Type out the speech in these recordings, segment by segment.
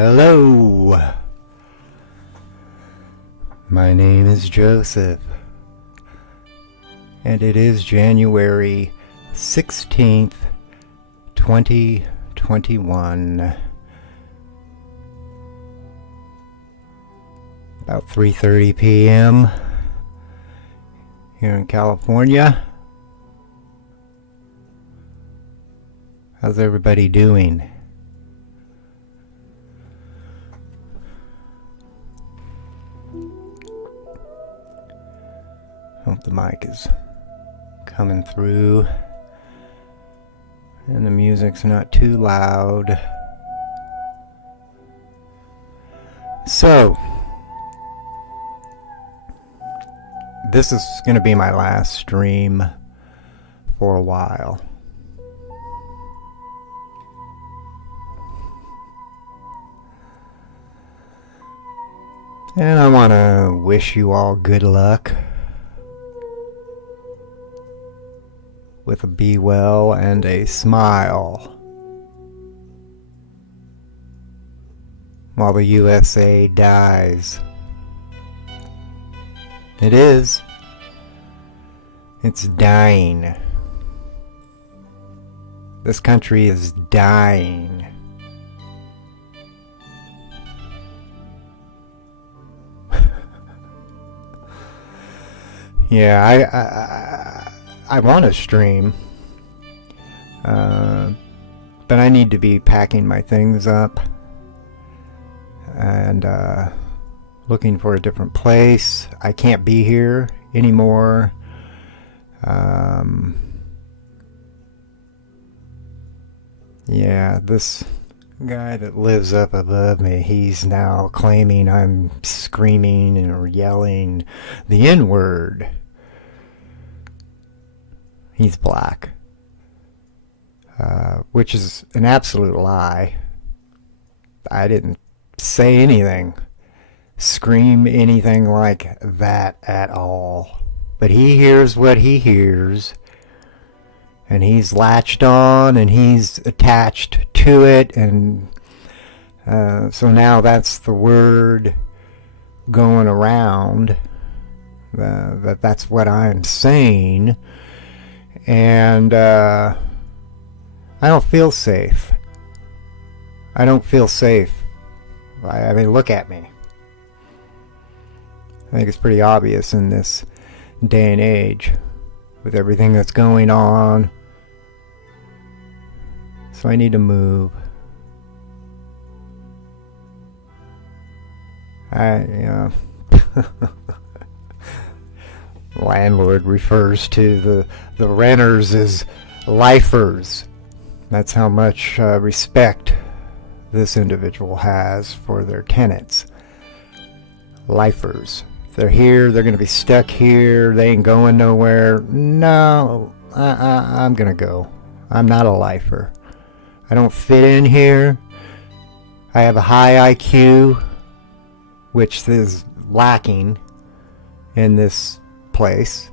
Hello, my name is Joseph, and it is January 16th, 2021, about 3:30 p.m. here in California. How's everybody doing? Hope the mic is coming through and the music's not too loud. So, this is going to be my last stream for a while. And I want to wish you all good luck with a be well and a smile while the USA dies. It is. It's dying. This country is dying. Yeah, I want to stream, but I need to be packing my things up and looking for a different place. I can't be here anymore. Yeah, this guy that lives up above me, he's now claiming I'm screaming and yelling the N-word. He's black, which is an absolute lie. I didn't say anything, scream anything like that at all. But he hears what he hears, and he's latched on, and he's attached to it, and so now that's the word going around, that's what I'm saying. And I don't feel safe. I don't feel safe. I mean, look at me. I think it's pretty obvious in this day and age with everything that's going on. So I need to move. Landlord refers to the renters as lifers. That's how much respect this individual has for their tenants. Lifers. If they're here, they're going to be stuck here. They ain't going nowhere. No, I'm going to go. I'm not a lifer. I don't fit in here. I have a high IQ, which is lacking in this place.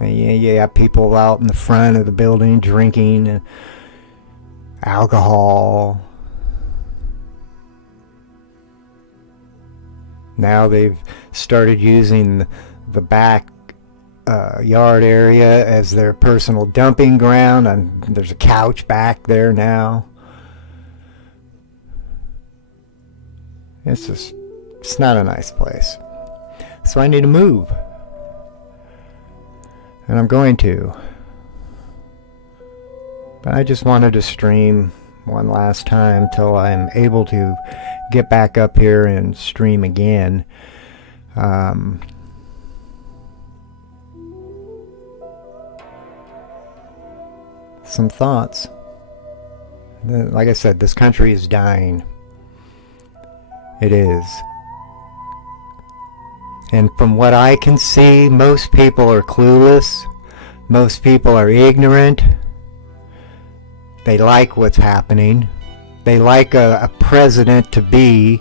You got people out in the front of the building drinking alcohol. Now they've started using the back yard area as their personal dumping ground, and there's a couch back there now. It's not a nice place. So I need to move. And I'm going to. But I just wanted to stream one last time till I'm able to get back up here and stream again. Some thoughts. Like I said, this country is dying. It is. And from what I can see, most people are clueless. Most people are ignorant. They like what's happening. They like a president-to-be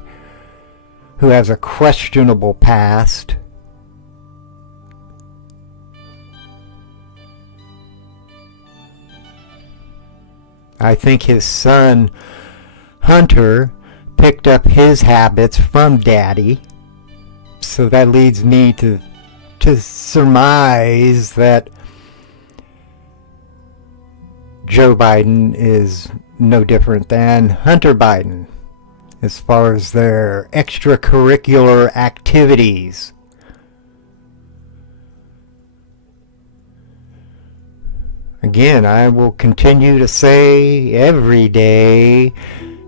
who has a questionable past. I think his son, Hunter, picked up his habits from Daddy. So that leads me to surmise that Joe Biden is no different than Hunter Biden as far as their extracurricular activities. Again, I will continue to say every day,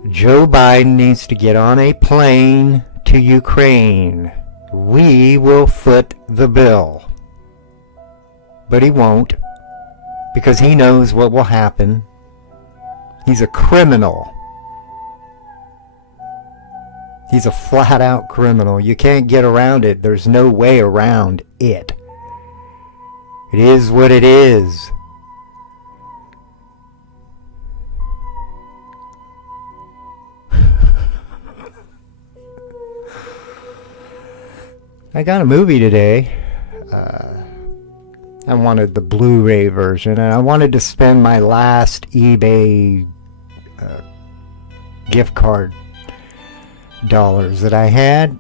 Joe Biden needs to get on a plane to Ukraine. We will foot the bill. But he won't, because he knows what will happen. He's a criminal. He's a flat-out criminal. You can't get around it. There's no way around it. It is what it is. I got a movie today. I wanted the Blu-ray version, and I wanted to spend my last eBay gift card dollars that I had.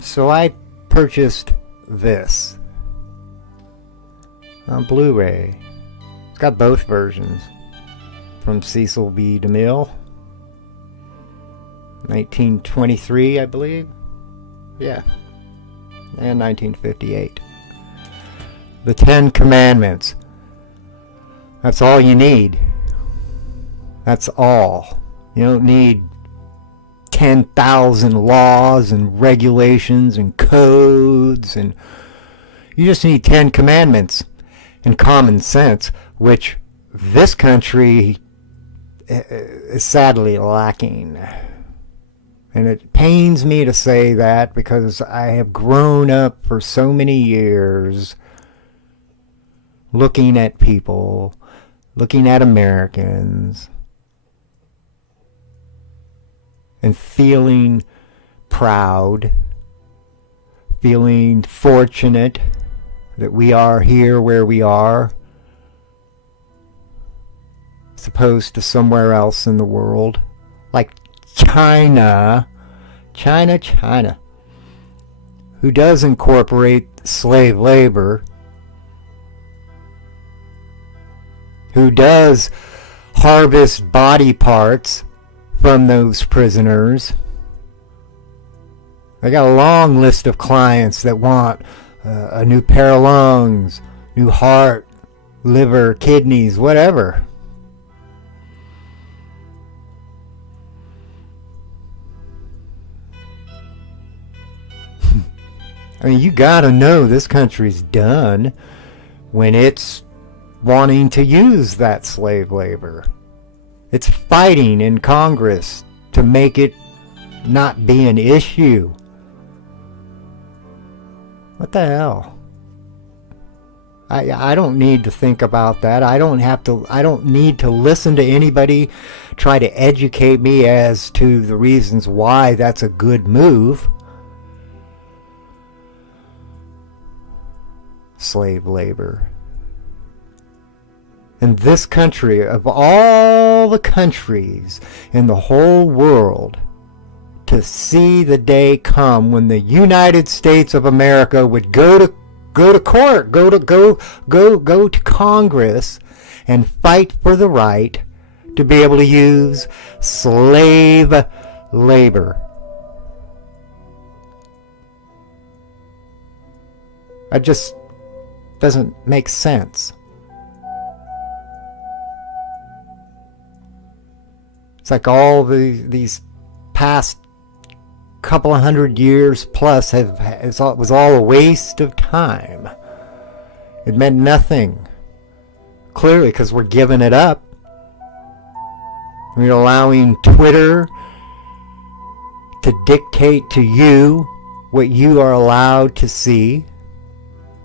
So I purchased this on Blu-ray. It's got both versions from Cecil B. DeMille, 1923, I believe. Yeah. And 1958. The 10 Commandments. That's all you need. That's all. You don't need 10,000 laws and regulations and codes, and you just need 10 commandments and common sense, which this country is sadly lacking. And it pains me to say that, because I have grown up for so many years looking at people, looking at Americans, and feeling proud, feeling fortunate that we are here where we are, as opposed to somewhere else in the world, like China, who does incorporate slave labor, who does harvest body parts from those prisoners. I got a long list of clients that want a new pair of lungs, new heart, liver, kidneys, whatever. I mean, you gotta know this country's done when it's wanting to use that slave labor. It's fighting in Congress to make it not be an issue. What the hell? I don't need to think about that. I don't need to listen to anybody try to educate me as to the reasons why that's a good move. Slave labor. In this country, of all the countries in the whole world, to see the day come when the United States of America would go to court, go to Congress and fight for the right to be able to use slave labor. It just doesn't make sense. It's like all these past couple of 100 years plus it was all a waste of time. It meant nothing. Clearly, because we're giving it up. We're allowing Twitter to dictate to you what you are allowed to see.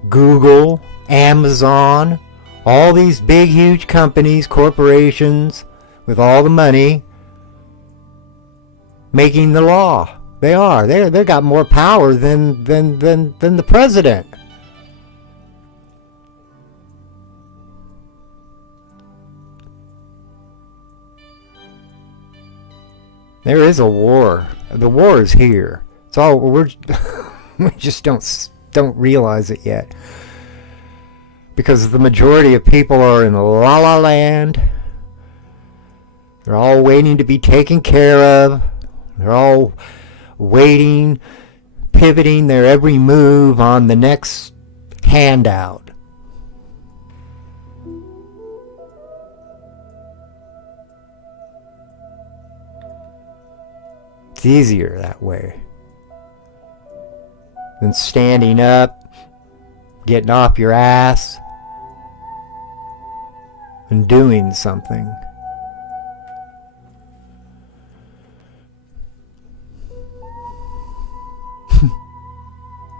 Google, Amazon, all these big, huge companies, corporations with all the money making the law. They are. They got more power than the president. There is a war. The war is here. It's all we just don't realize it yet. Because the majority of people are in la la land. They're all waiting to be taken care of. They're all waiting, pivoting their every move on the next handout. It's easier that way than standing up, getting off your ass, and doing something.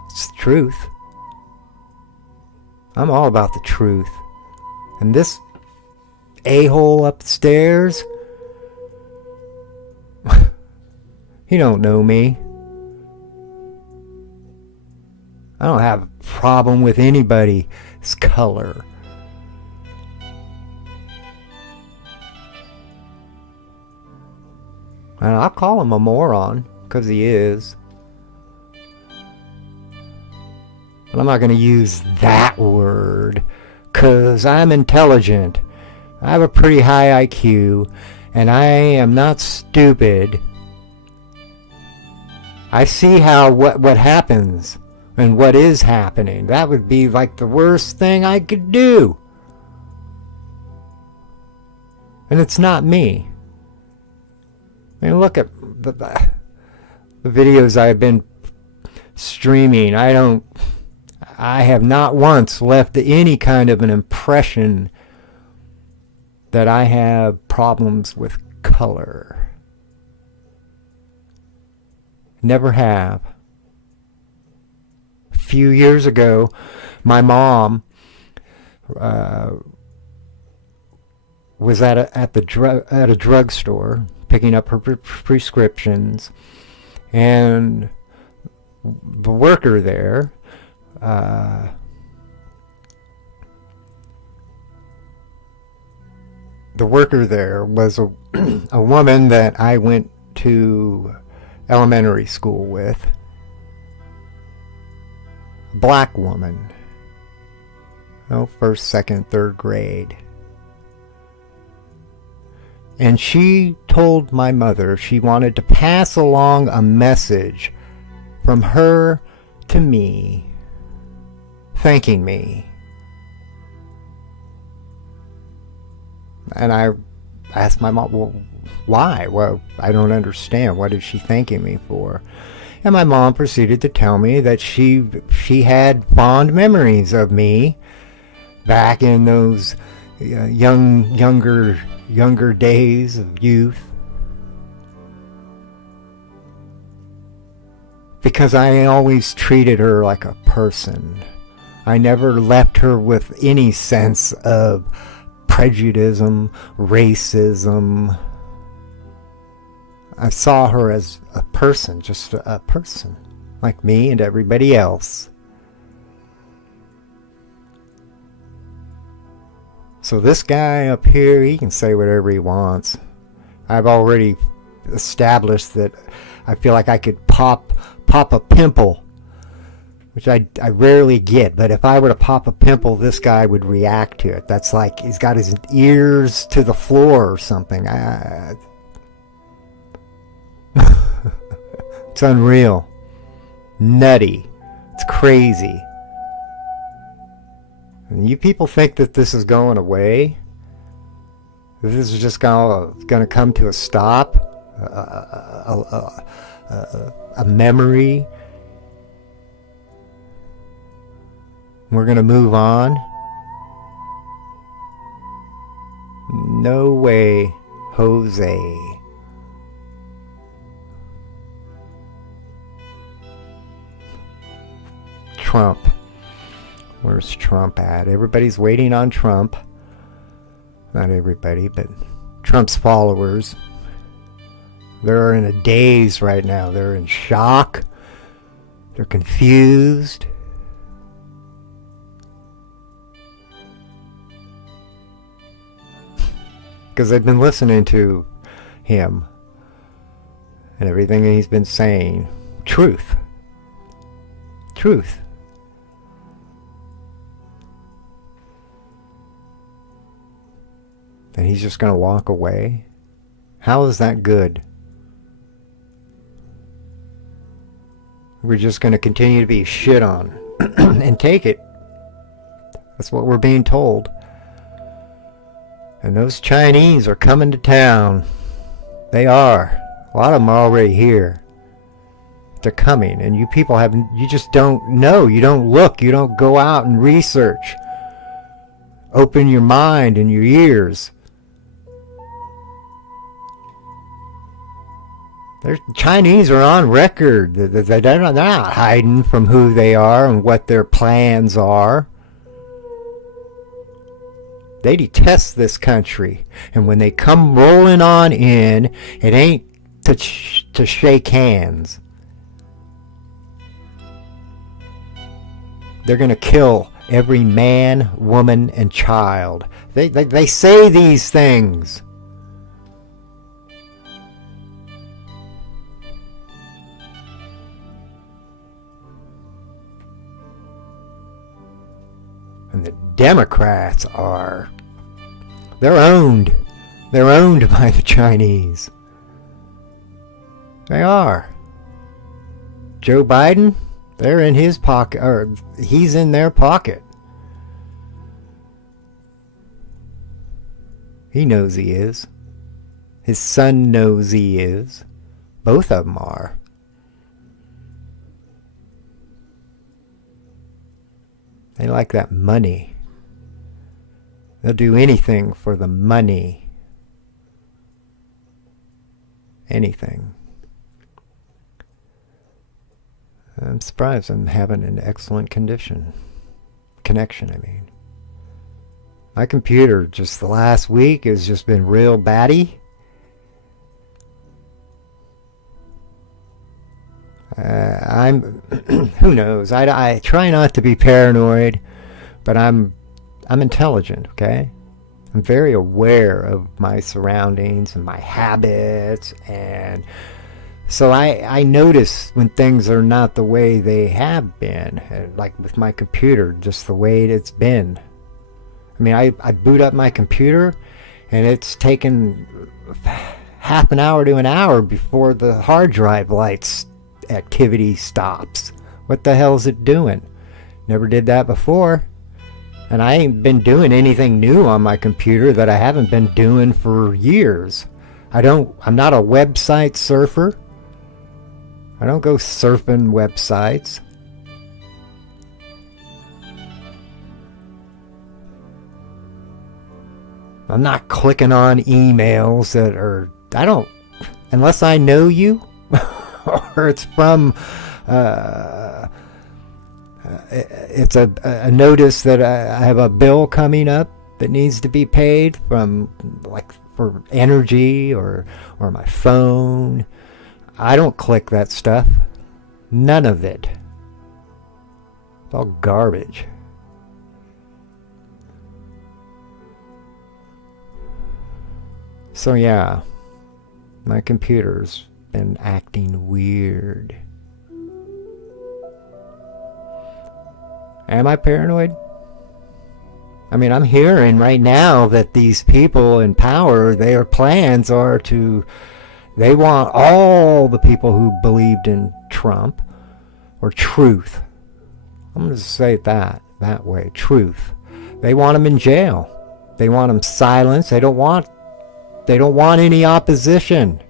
It's the truth. I'm all about the truth. And this a-hole upstairs, he don't know me. I don't have a problem with anybody's color. And I'll call him a moron, because he is. But I'm not going to use that word, because I'm intelligent. I have a pretty high IQ, and I am not stupid. I see how what happens and what is happening. That would be like the worst thing I could do. And it's not me. I mean, look at the videos I've been streaming. I have not once left any kind of an impression that I have problems with color. Never have. A few years ago, my mom was at a drugstore picking up her prescriptions, and the worker there was a woman that I went to elementary school with. A black woman. First, second, third grade. And she told my mother she wanted to pass along a message from her to me, thanking me. And I asked my mom, well, why? Well, I don't understand. What is she thanking me for? And my mom proceeded to tell me that she had fond memories of me back in those younger days of youth, because I always treated her like a person. I never left her with any sense of prejudice, racism. I saw her as a person, just a person, like me and everybody else. So this guy up here, he can say whatever he wants. I've already established that I feel like I could pop a pimple, which I rarely get, but if I were to pop a pimple, this guy would react to it. That's like he's got his ears to the floor or something. It's unreal. Nutty. It's crazy. And you people think that this is going away? That this is just going to come to a stop? A memory? We're going to move on? No way, Jose. Trump. Where's Trump at? Everybody's waiting on Trump. Not everybody, but Trump's followers. They're in a daze right now. They're in shock. They're confused. Because they've been listening to him and everything he's been saying, truth. Truth. And he's just going to walk away? How is that good? We're just going to continue to be shit on and take it. That's what we're being told. And those Chinese are coming to town. They are. A lot of them are already here. They're coming, and you people you just don't know. You don't look. You don't go out and research. Open your mind and your ears. The Chinese are on record. They're not hiding from who they are and what their plans are. They detest this country. And when they come rolling on in, it ain't to shake hands. They're going to kill every man, woman, and child. They say these things. And the Democrats they're owned. They're owned by the Chinese. They are. Joe Biden, they're in his pocket, or he's in their pocket. He knows he is. His son knows he is. Both of them are. They like that money. They'll do anything for the money. Anything. I'm surprised I'm having an excellent connection, I mean. My computer just the last week has just been real batty. Who knows? I try not to be paranoid, but I'm intelligent, okay? I'm very aware of my surroundings and my habits, and so I notice when things are not the way they have been, like with my computer, just the way it's been. I mean, I boot up my computer, and it's taken half an hour to an hour before the hard drive lights activity stops. What the hell is it doing? Never did that before. And I ain't been doing anything new on my computer that I haven't been doing for years. I'm not a website surfer. I don't go surfing websites. I'm not clicking on emails that are, unless I know you, or it's from, it's a notice that I have a bill coming up that needs to be paid from, like, for energy or my phone. I don't click that stuff. None of it. It's all garbage. So yeah, my computer's been acting weird. Am I paranoid? I mean, I'm hearing right now that these people in power, their plans are they want all the people who believed in Trump, or truth. I'm going to say it that way, truth. They want them in jail. They want them silenced. They don't want any opposition.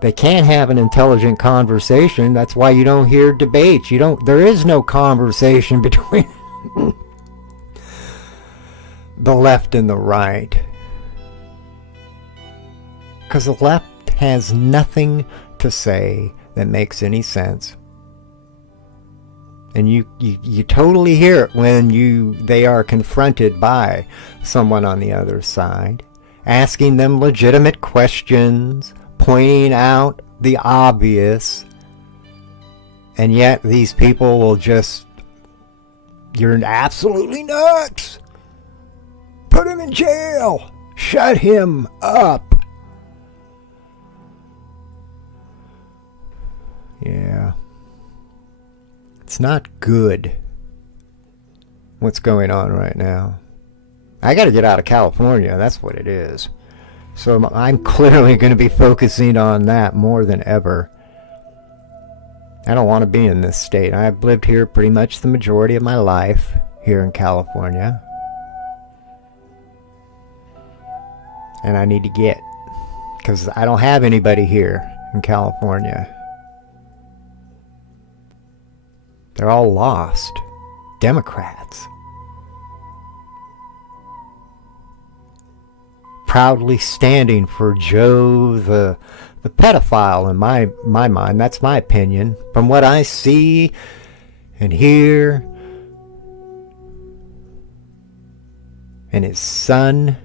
They can't have an intelligent conversation. That's why you don't hear debates. There is no conversation between the left and the right. Because the left has nothing to say that makes any sense. And you totally hear it when they are confronted by someone on the other side, asking them legitimate questions, pointing out the obvious, and yet these people will just, you're absolutely nuts! Put him in jail! Shut him up! It's not good what's going on right now. I got to get out of California. That's what it is. So I'm clearly going to be focusing on that more than ever. I don't want to be in this state. I've lived here pretty much the majority of my life here in California. And I need to get, because I don't have anybody here in California. They're all lost. Democrats. Proudly standing for Joe the pedophile in my mind. That's my opinion. From what I see and hear. And his son.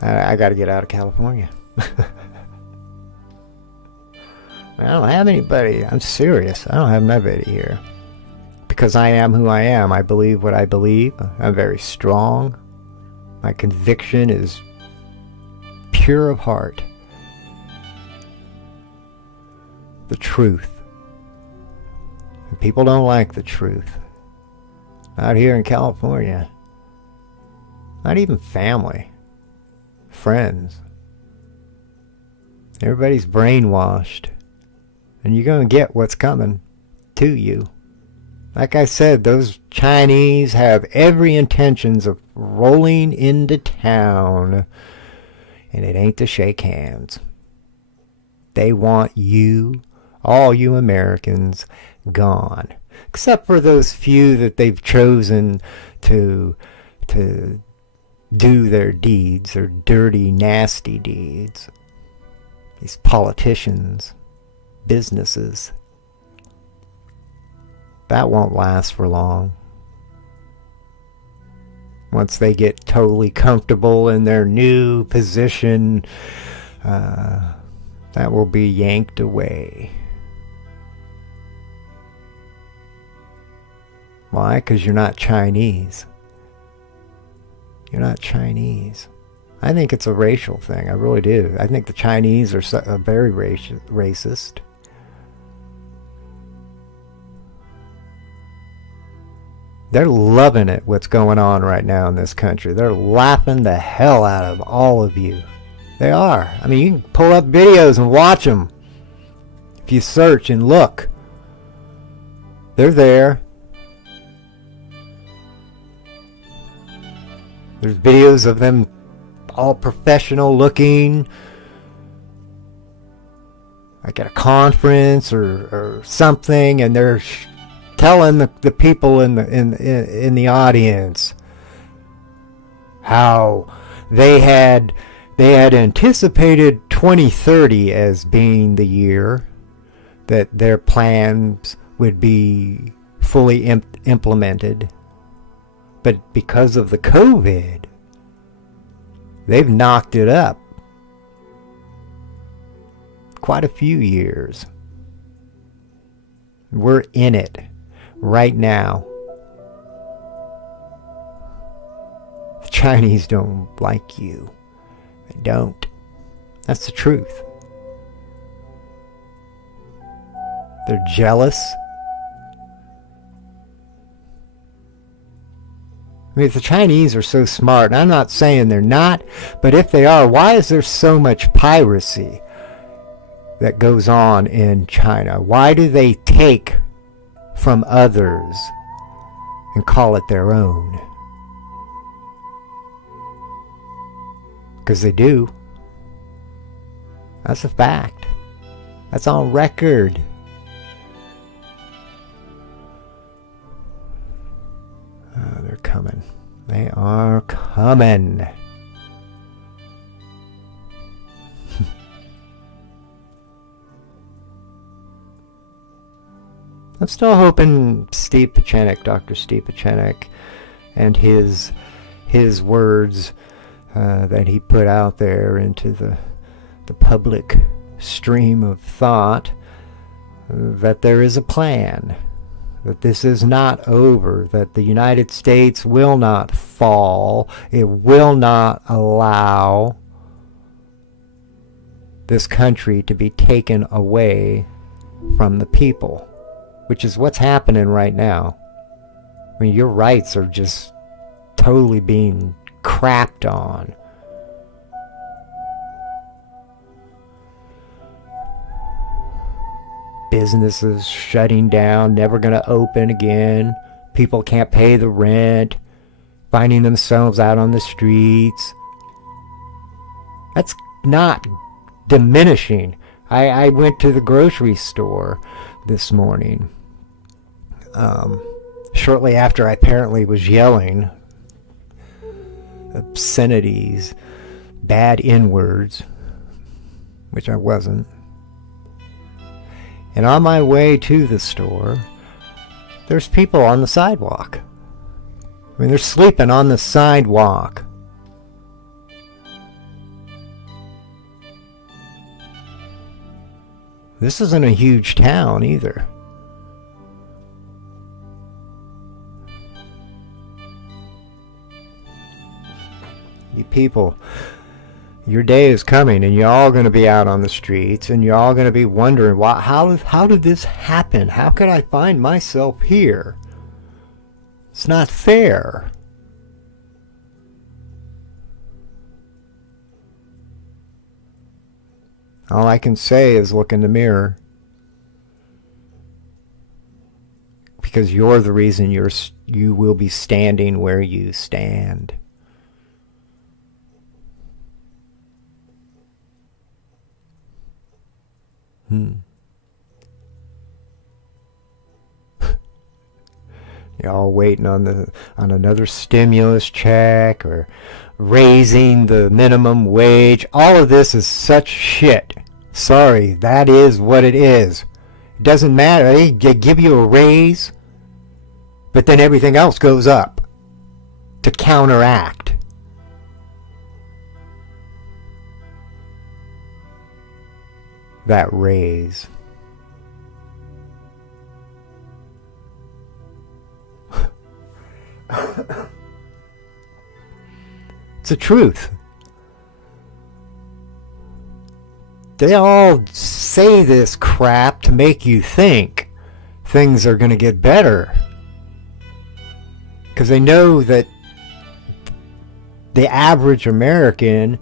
I got to get out of California. I don't have anybody. I'm serious. I don't have nobody here. Because I am who I am. I believe what I believe. I'm very strong. My conviction is pure of heart. The truth. And people don't like the truth. Out here in California. Not even family. Friends. Everybody's brainwashed. And you're going to get what's coming to you. Like I said, those Chinese have every intentions of rolling into town. And it ain't to shake hands. They want you, all you Americans, gone. Except for those few that they've chosen to do their deeds, their dirty, nasty deeds. These politicians, businesses. That won't last for long. Once they get totally comfortable in their new position, that will be yanked away. Why? Because you're not Chinese. You're not Chinese. I think it's a racial thing. I really do. I think the Chinese are very racist. They're loving it, what's going on right now in this country. They're laughing the hell out of all of you. They are. I mean, you can pull up videos and watch them. If you search and look. They're there. There's videos of them all professional looking. Like at a conference or something, and they're telling the people in the audience how they had anticipated 2030 as being the year that their plans would be fully implemented, but because of the COVID, they've knocked it up quite a few years. We're in it right now. The Chinese don't like you. They don't. That's the truth. They're jealous. I mean, if the Chinese are so smart, and I'm not saying they're not, but if they are, why is there so much piracy that goes on in China? Why do they take from others and call it their own? Because they do. That's a fact. That's on record. Oh, they're coming. They are coming. I'm still hoping Steve Pieczenik, Dr. Steve Pieczenik, and his words that he put out there into the public stream of thought, that there is a plan, that this is not over, that the United States will not fall, it will not allow this country to be taken away from the people, which is what's happening right now. I mean, your rights are just totally being crapped on. Businesses shutting down, never going to open again. People can't pay the rent, finding themselves out on the streets. That's not diminishing. I went to the grocery store this morning, shortly after I apparently was yelling obscenities, bad N-words, which I wasn't. And on my way to the store, there's people on the sidewalk. I mean, they're sleeping on the sidewalk. This isn't a huge town either. You people, your day is coming and you're all going to be out on the streets and you're all going to be wondering, how did this happen? How could I find myself here? It's not fair. All I can say is look in the mirror. Because you're the reason you will be standing where you stand. Y'all waiting on another stimulus check or raising the minimum wage. All of this is such shit. Sorry, that is what it is. It doesn't matter. They give you a raise, but then everything else goes up to counteract. That raise. It's the truth. They all say this crap to make you think things are going to get better. Because they know that the average American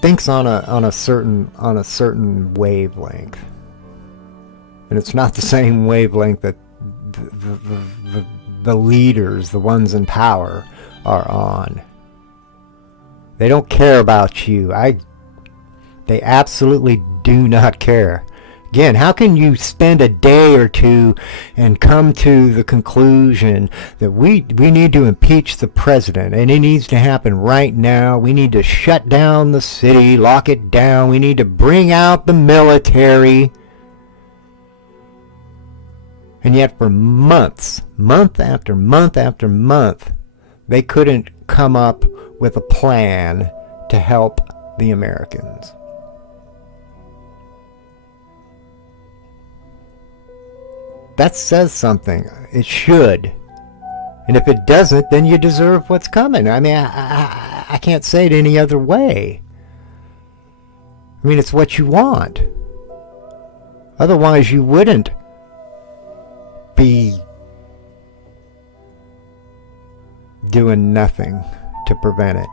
thinks on a certain wavelength, and it's not the same wavelength that the leaders, the ones in power, are on. They don't care about you. They absolutely do not care. Again, how can you spend a day or two and come to the conclusion that we need to impeach the president and it needs to happen right now? We need to shut down the city, lock it down. We need to bring out the military. And yet for months, month after month after month, they couldn't come up with a plan to help the Americans. That says something. It should. And if it doesn't, then you deserve what's coming. I mean, I can't say it any other way. I mean, it's what you want. Otherwise, you wouldn't be doing nothing to prevent it.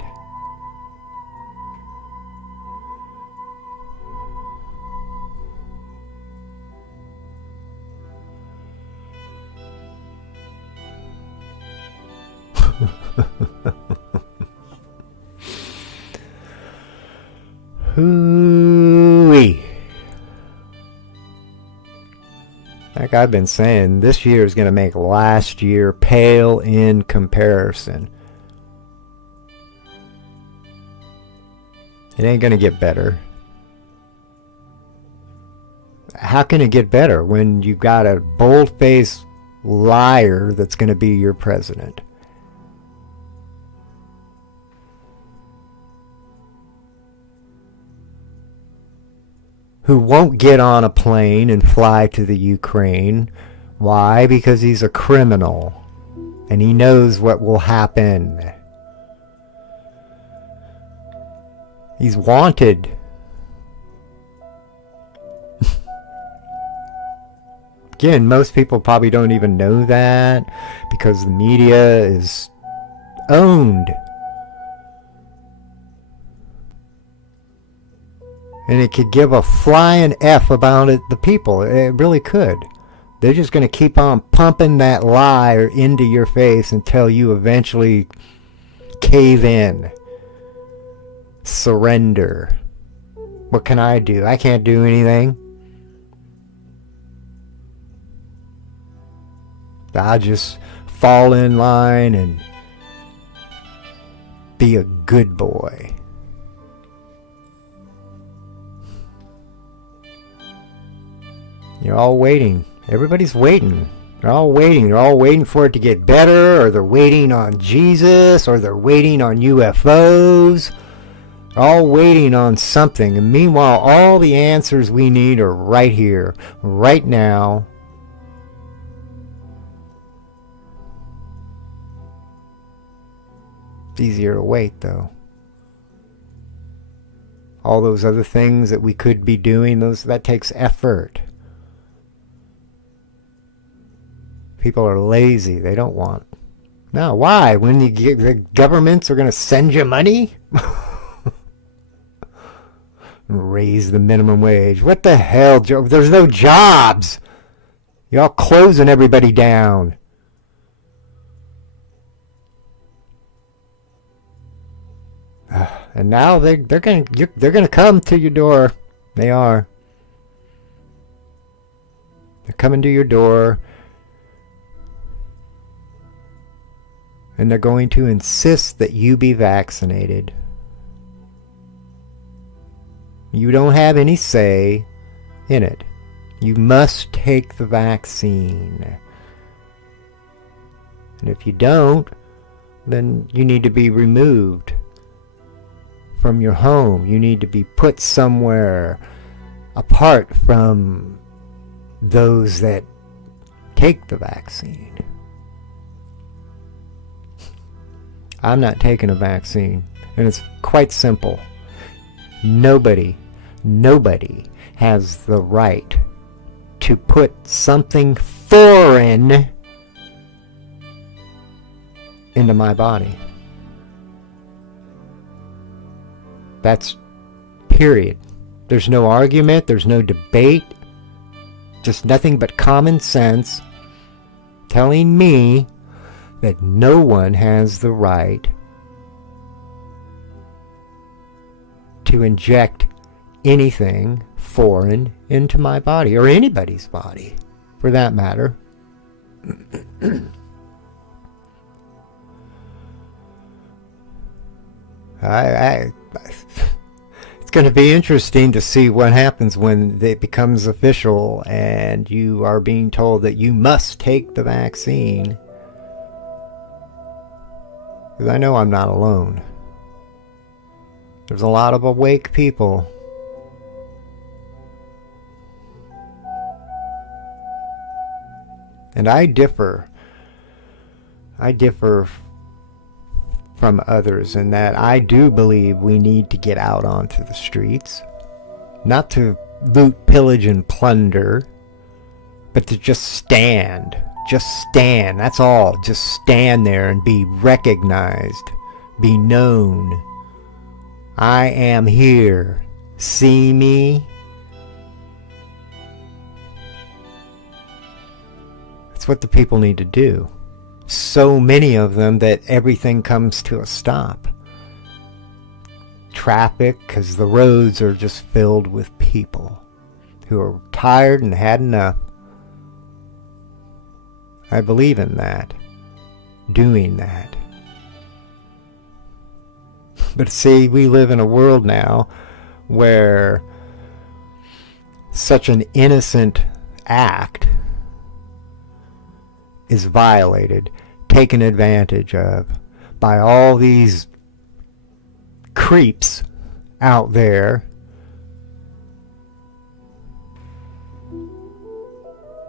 Hooey. Like I've been saying, this year is going to make last year pale in comparison. It ain't going to get better. How can it get better when you've got a bold-faced liar that's going to be your president? Who won't get on a plane and fly to the Ukraine. Why? Because he's a criminal. And he knows what will happen. He's wanted. Again, most people probably don't even know that because the media is owned. And it could give a flying F about it, the people. It really could. They're just going to keep on pumping that lie into your face until you eventually cave in. Surrender. What can I do? I can't do anything. I'll just fall in line and be a good boy. You're all waiting. Everybody's waiting. They're all waiting. They're all waiting for it to get better, or they're waiting on Jesus, or they're waiting on UFOs. They're all waiting on something. And meanwhile, all the answers we need are right here, right now. It's easier to wait, though. All those other things that we could be doing, that takes effort. People are lazy. They don't want. No, why? When the governments are going to send you money? Raise the minimum wage. What the hell, Joe? There's no jobs. You're all closing everybody down. And now they're gonna come to your door. They are. They're coming to your door. And they're going to insist that you be vaccinated. You don't have any say in it. You must take the vaccine. And if you don't, then you need to be removed from your home. You need to be put somewhere apart from those that take the vaccine. I'm not taking a vaccine, and it's quite simple. Nobody has the right to put something foreign into my body. That's period. There's no argument, there's no debate, just nothing but common sense telling me that no one has the right to inject anything foreign into my body, or anybody's body, for that matter. It's going to be interesting to see what happens when it becomes official and you are being told that you must take the vaccine. Because I know I'm not alone. There's a lot of awake people. And I differ from others in that I do believe we need to get out onto the streets. Not to loot, pillage, and plunder, but to just stand. Just stand, that's all. Just stand there and be recognized. Be known. I am here. See me? That's what the people need to do. So many of them that everything comes to a stop. Traffic, because the roads are just filled with people who are tired and had enough. I believe in that. Doing that. But see, we live in a world now where such an innocent act is violated, taken advantage of by all these creeps out there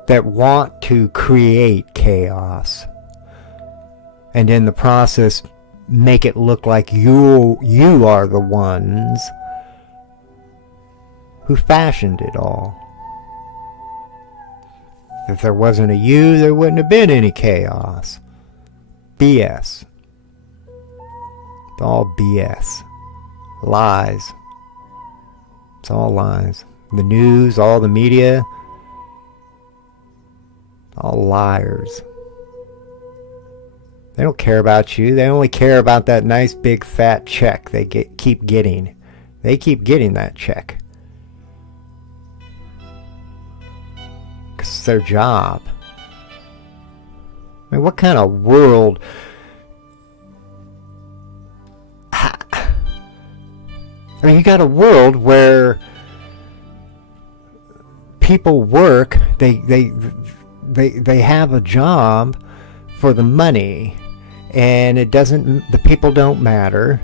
that want to create chaos, and in the process make it look like you are the ones who fashioned it all. If there wasn't a you, there wouldn't have been any chaos. BS. It's all BS. Lies. It's all lies. The news, all the media, all liars. They don't care about you. They only care about that nice big fat check they keep getting. They keep getting that check. Because it's their job. I mean, what kind of world... I mean, you got a world where people work, they have a job for the money, and the people don't matter.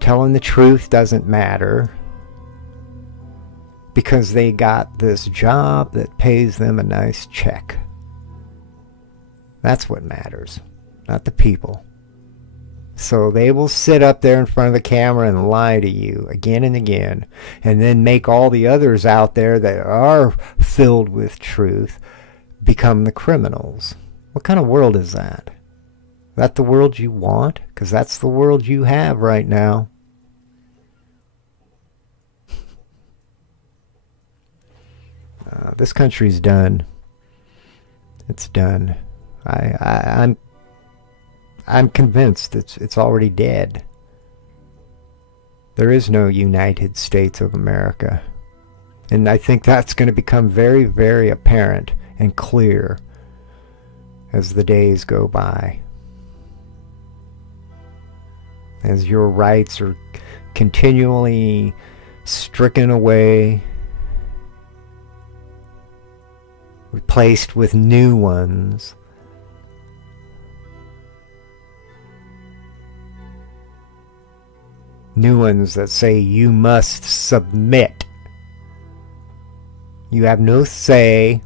Telling the truth doesn't matter, because they got this job that pays them a nice check. That's what matters, not the people. So they will sit up there in front of the camera and lie to you again and again, and then make all the others out there that are filled with truth become the criminals. What kind of world is that? Is that the world you want? Because that's the world you have right now. This country's done. It's done. I'm convinced it's already dead. There is no United States of America. And I think that's going to become very, very apparent and clear as the days go by. As your rights are continually stricken away, replaced with new ones. New ones that say you must submit. You have no say.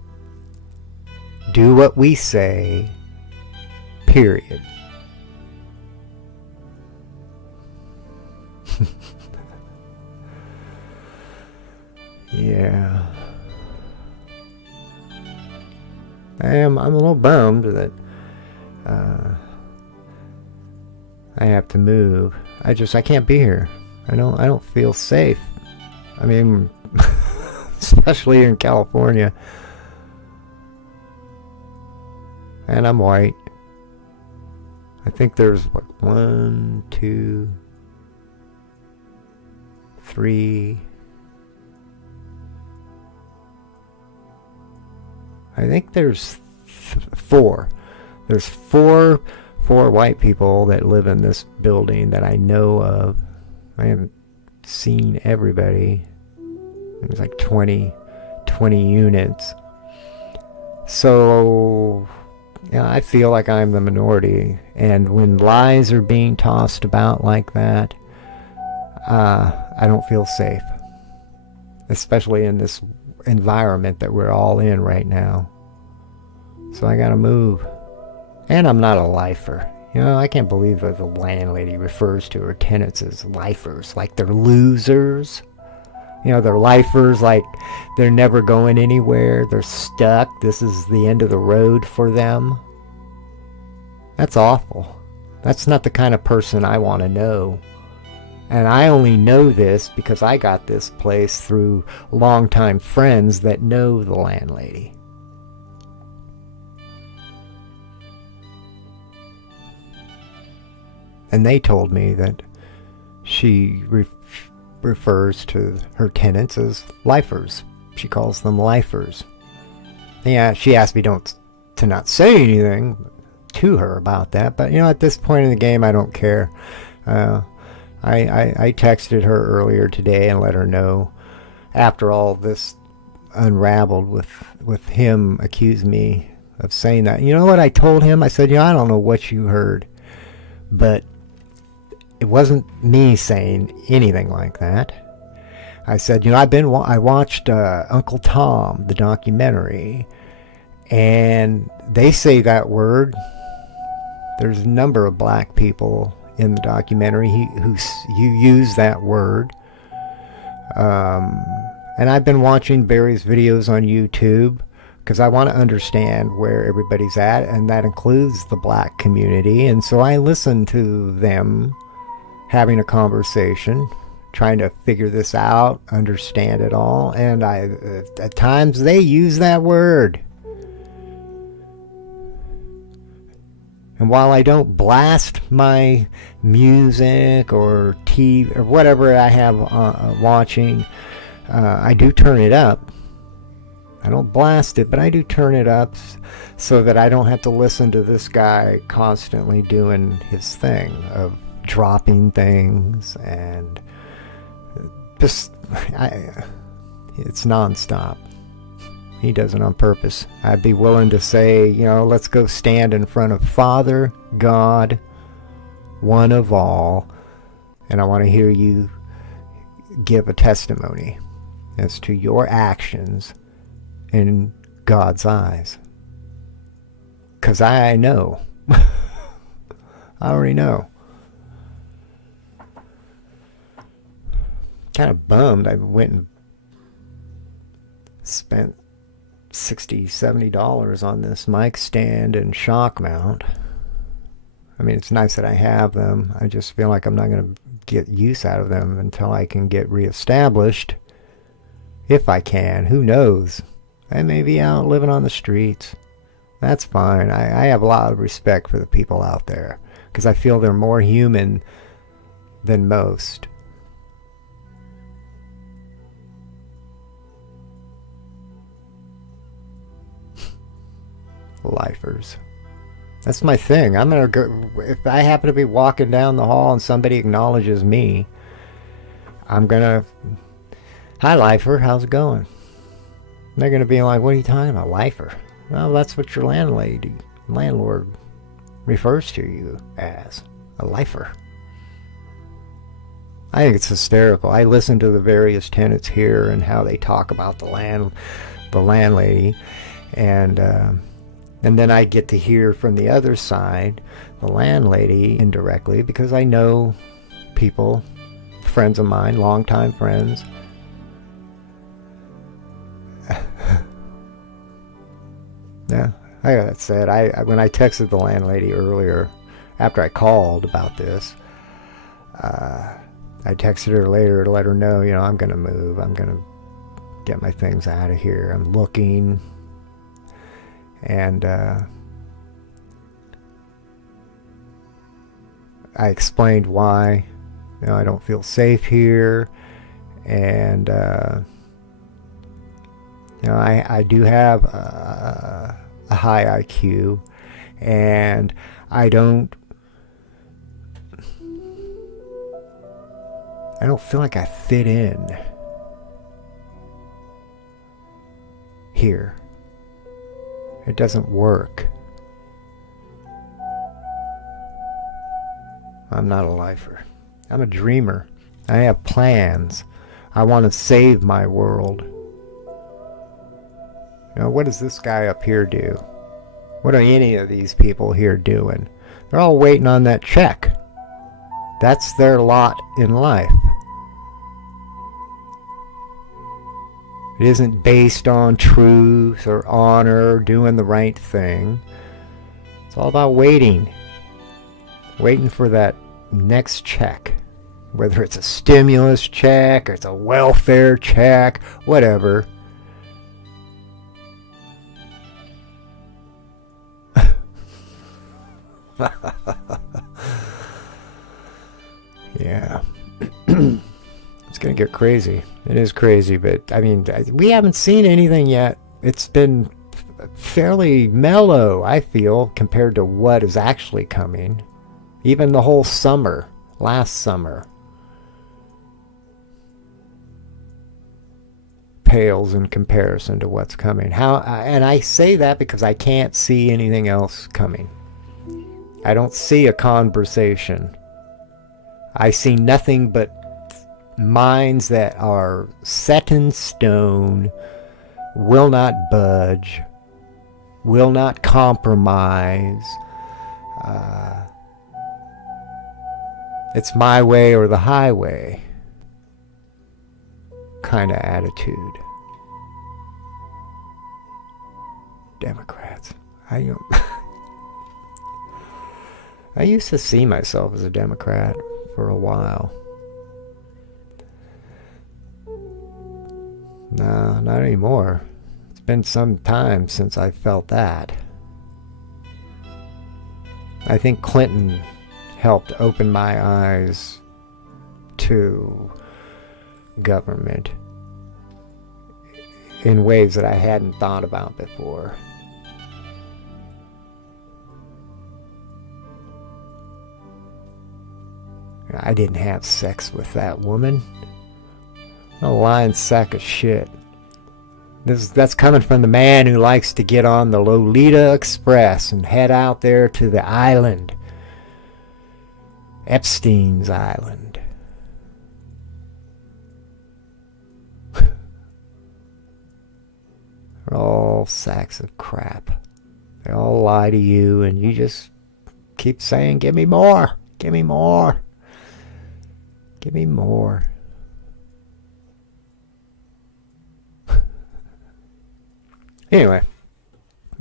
Do what we say. Period. Yeah. I'm a little bummed that I have to move. I can't be here. I don't feel safe. I mean, especially in California. And I'm white. I think there's 1, 2, 3. I think there's 4. There's four white people that live in this building that I know of. I haven't seen everybody. There's like 20 units. So, yeah, I feel like I'm the minority. And when lies are being tossed about like that, I don't feel safe. Especially in this environment that we're all in right now. So I gotta move. And I'm not a lifer. You know, I can't believe that the landlady refers to her tenants as lifers, like they're losers. You know, they're lifers, like they're never going anywhere. They're stuck. This is the end of the road for them. That's awful. That's not the kind of person I want to know. And I only know this because I got this place through longtime friends that know the landlady. And they told me that she refers to her tenants as lifers. She calls them lifers. Yeah, she asked me to not say anything to her about that. But, you know, at this point in the game, I don't care. I texted her earlier today and let her know, after all this unraveled with him accusing me of saying that. You know what I told him? I said, I don't know what you heard, but it wasn't me saying anything like that. I said, I watched Uncle Tom, the documentary, and they say that word There's a number of black people in the documentary who use that word. And I've been watching various videos on YouTube because I want to understand where everybody's at, and that includes the black community. And so I listen to them having a conversation, trying to figure this out, understand it all, and at times they use that word. And while I don't blast my music or TV or whatever I have watching, I do turn it up. I don't blast it, but I do turn it up so that I don't have to listen to this guy constantly doing his thing of dropping things and just, it's nonstop. He does it on purpose. I'd be willing to say, let's go stand in front of Father, God, one of all, and I want to hear you give a testimony as to your actions in God's eyes. Because I know. I already know. Kind of bummed. I went and spent $60-$70 on this mic stand and shock mount. I mean, it's nice that I have them. I just feel like I'm not going to get use out of them until I can get reestablished. If I can. Who knows? I may be out living on the streets. That's fine. I have a lot of respect for the people out there because I feel they're more human than most. Lifers. That's my thing. I'm gonna go. If I happen to be walking down the hall and somebody acknowledges me, I'm gonna, "Hi, lifer. How's it going?" And they're gonna be like, "What are you talking about, lifer?" Well, that's what your landlord refers to you as, a lifer. I think it's hysterical. I listen to the various tenants here and how they talk about the landlady, and then I get to hear from the other side, the landlady, indirectly, because I know people, friends of mine, longtime friends. Yeah, like I said, when I texted the landlady earlier, after I called about this, I texted her later to let her know, I'm going to move. I'm going to get my things out of here. I'm looking. And I explained why, I don't feel safe here, and I do have a high IQ, and I don't feel like I fit in here. It doesn't work. I'm not a lifer. I'm a dreamer. I have plans. I want to save my world. What does this guy up here do? What are any of these people here doing? They're all waiting on that check. That's their lot in life. It isn't based on truth or honor or doing the right thing. It's all about waiting. Waiting for that next check. Whether it's a stimulus check or it's a welfare check, whatever. Yeah. It's going to get crazy. It is crazy, but I mean, we haven't seen anything yet. It's been fairly mellow, I feel, compared to what is actually coming. Even the whole summer, last summer, pales in comparison to what's coming. And I say that because I can't see anything else coming. I don't see a conversation. I see nothing but minds that are set in stone, will not budge, will not compromise, it's my way or the highway kind of attitude. Democrats. I used to see myself as a Democrat for a while. No, not anymore. It's been some time since I felt that. I think Clinton helped open my eyes to government in ways that I hadn't thought about before. I didn't have sex with that woman. A lying sack of shit. That's coming from the man who likes to get on the Lolita Express and head out there to the island. Epstein's Island. They're all sacks of crap. They all lie to you and you just keep saying, give me more, give me more, give me more. Anyway,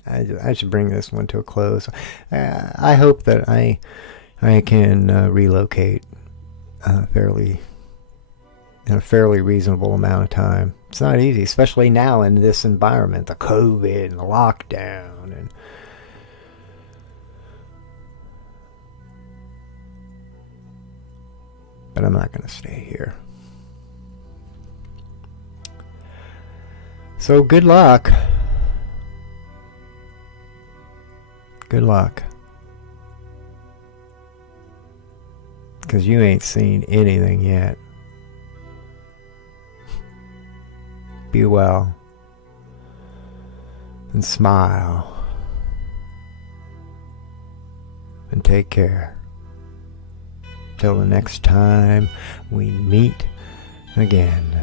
I should bring this one to a close. I hope that I can relocate in a fairly reasonable amount of time. It's not easy, especially now in this environment, the COVID and the lockdown, but I'm not going to stay here. So good luck. Good luck. Because you ain't seen anything yet. Be well. And smile. And take care. Till the next time we meet again.